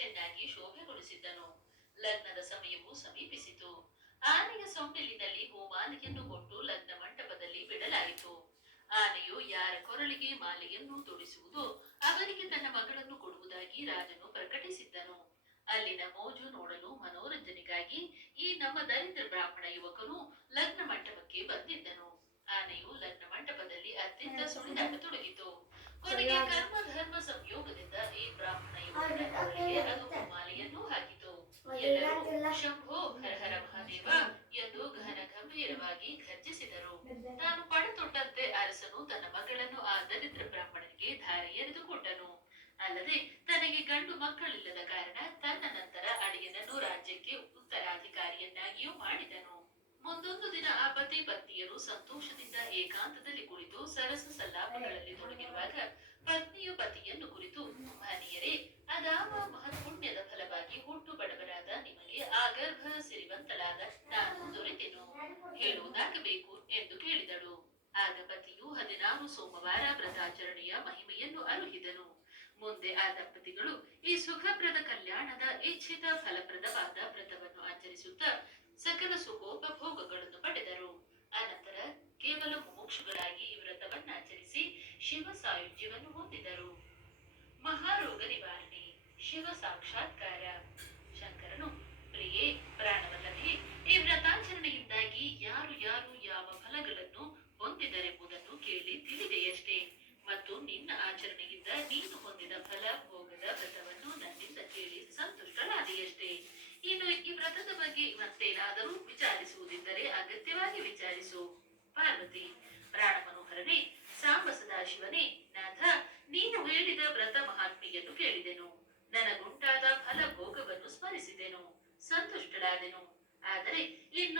ಚೆನ್ನಾಗಿ ಶೋಭೆಗೊಳಿಸಿದ್ದನು. ಲಗ್ನದ ಸಮಯವು ಸಮೀಪಿಸಿತು. ಆನೆಯ ಸೊಂಡಿಲಿನಲ್ಲಿ ಹೂಮಾಲೆಯನ್ನು ಕೊಟ್ಟು ಲಗ್ನ ಮಂಟಪದಲ್ಲಿ ಬಿಡಲಾಯಿತು. ಆನೆಯು ಯಾರ ಕೊರಳಿಗೆ ಮಾಲೆಯನ್ನು ತೊಡಿಸುವುದೋ ಅವರಿಗೆ ತನ್ನ ಮಗಳನ್ನು ಕೊಡುವುದಾಗಿ ರಾಜನು ಪ್ರಕಟಿಸಿದ್ದನು. ಅಲ್ಲಿನ ಮೋಜು ನೋಡಲು ಮನೋರಂಜನೆಗಾಗಿ ಈ ನಮ್ಮ ದರಿದ್ರ ಬ್ರಾಹ್ಮಣ ಯುವಕನು ಲಗ್ನ ಮಂಟಪಕ್ಕೆ ಬಂದಿದ್ದನು. ಆನೆಯು ಲಗ್ನ ಮಂಟಪದಲ್ಲಿ ಅತ್ಯಂತ ಸುಳಿದಾಡತೊಡಗಿತು. ಕೊನೆಗೆ ಕರ್ಮ ಧರ್ಮ ಸಂಯೋಗದಿಂದ ಈ ಬ್ರಾಹ್ಮಣ ಯುವಕನ ಕೊರಳಿಗೆ ಅದು ಮಾಲೆಯನ್ನು ಹಾಕಿತು. ಎಲ್ಲರೂ ಶಂಭೋ ಹರ ಹರ ಮಹಾದೇವ ಎಂದು ಘನ ಗಂಭೀರವಾಗಿ ಘರ್ಜಿಸಿದರು. ತಾನು ಪಣತೊಟ್ಟಂತೆ ಅರಸನು ತನ್ನ ಮಗಳನ್ನು ಆ ದರಿದ್ರ ಬ್ರಾಹ್ಮಣನಿಗೆ ಧಾರೆ ಎರೆದುಕೊಟ್ಟನು. ಅಲ್ಲದೆ ತನಗೆ ಗಂಡು ಮಕ್ಕಳಿಲ್ಲದ ಕಾರಣ ತನ್ನ ನಂತರ ಅಳಿಯನನ್ನು ರಾಜ್ಯಕ್ಕೆ ಉತ್ತರಾಧಿಕಾರಿಯನ್ನಾಗಿಯೂ ಮಾಡಿದನು. ಮುಂದೊಂದು ದಿನ ಆ ಪತಿ ಪತ್ನಿಯರು ಸಂತೋಷದಿಂದ ಏಕಾಂತದಲ್ಲಿ ಕುಳಿತು ಸರಸ ಸಲ್ಲಾಪಗಳಲ್ಲಿ ತೊಡಗಿರುವಾಗ ಪತ್ನಿಯು ಪತಿಯನ್ನು ಕುರಿತು, ಮಹನೀಯರೇ, ಅದಾವ ಮಹತ್ಪುಣ್ಯದ ಫಲವಾಗಿ ಹುಟ್ಟು ಬಡವರಾದ ನಿಮಗೆ ಆ ಗರ್ಭ ಸಿರಿವಂತಳಾದ ನಾನು ದೊರೆತೆನು, ಹೇಳುವುದಾಗಬೇಕು ಎಂದು ಕೇಳಿದಳು. ಆಗ ಪತಿಯು 16 ಸೋಮವಾರ ವ್ರತಾಚರಣೆಯ ಮಹಿಮೆಯನ್ನು ಅರುಹಿದನು. ಮುಂದೆ ಆ ದಂಪತಿಗಳು ಈ ಸುಖಪ್ರದ ಕಲ್ಯಾಣದ ಇಚ್ಛಿತ ಫಲಪ್ರದವಾದ ವ್ರತವನ್ನು ಆಚರಿಸುತ್ತಾ ಸಕಲ ಸುಖೋಪಭೋಗಗಳನ್ನು ಪಡೆದರು. ಅನಂತರ ಕೇವಲ ಮುಮುಕ್ಷುಗಳಾಗಿ ಈ ವ್ರತವನ್ನಾಚರಿಸಿ ಶಿವ ಸಾಯುಜ್ಯವನ್ನು ಹೊಂದಿದರು. ಮಹಾರೋಗ ನಿವಾರಣೆ, ಶಿವ ಸಾಕ್ಷಾತ್ಕಾರ. ಶಂಕರನು, ಪ್ರಿಯೇ ಪ್ರಾಣವಲ್ಲದೆ ಈ ವ್ರತಾಚರಣೆಯಿಂದಾಗಿ ಯಾರು ಯಾರು ಯಾವ ಫಲಗಳನ್ನು ಹೊಂದಿದರೆಂಬುದನ್ನು ಕೇಳಿ ತಿಳಿದೆಯಷ್ಟೇ. ಮತ್ತು ನಿನ್ನ ಆಚರಣೆಯಿಂದ ನೀನು ಹೊಂದಿದ ಫಲ ಭೋಗದ ವ್ರತವನ್ನು ನನ್ನಿಂದ ಕೇಳಿ ಸಂತುಷ್ಟಳಾದೆಯಷ್ಟೇ. ಇನ್ನು ಈ ವ್ರತದ ಬಗ್ಗೆ ಮತ್ತೇನಾದರೂ ವಿಚಾರಿಸುವುದಿದ್ದರೆ ಅಗತ್ಯವಾಗಿ ವಿಚಾರಿಸು. ಪಾರ್ವತಿ, ಪ್ರಾಣ ಮನೋಹರನೇ, ಸಾಂಬ ಸದಾಶಿವನೇ, ನಾಥ, ನೀನು ಹೇಳಿದ ವ್ರತ ಮಹಾತ್ಮೆಯನ್ನು ಕೇಳಿದೆನು. ನನಗುಂಟಾದ ಫಲ ಭೋಗವನ್ನು ಸ್ಮರಿಸಿದೆನು, ಸಂತುಷ್ಟಳಾದೆನು. ಆದರೆ ಇನ್ನೊಂದು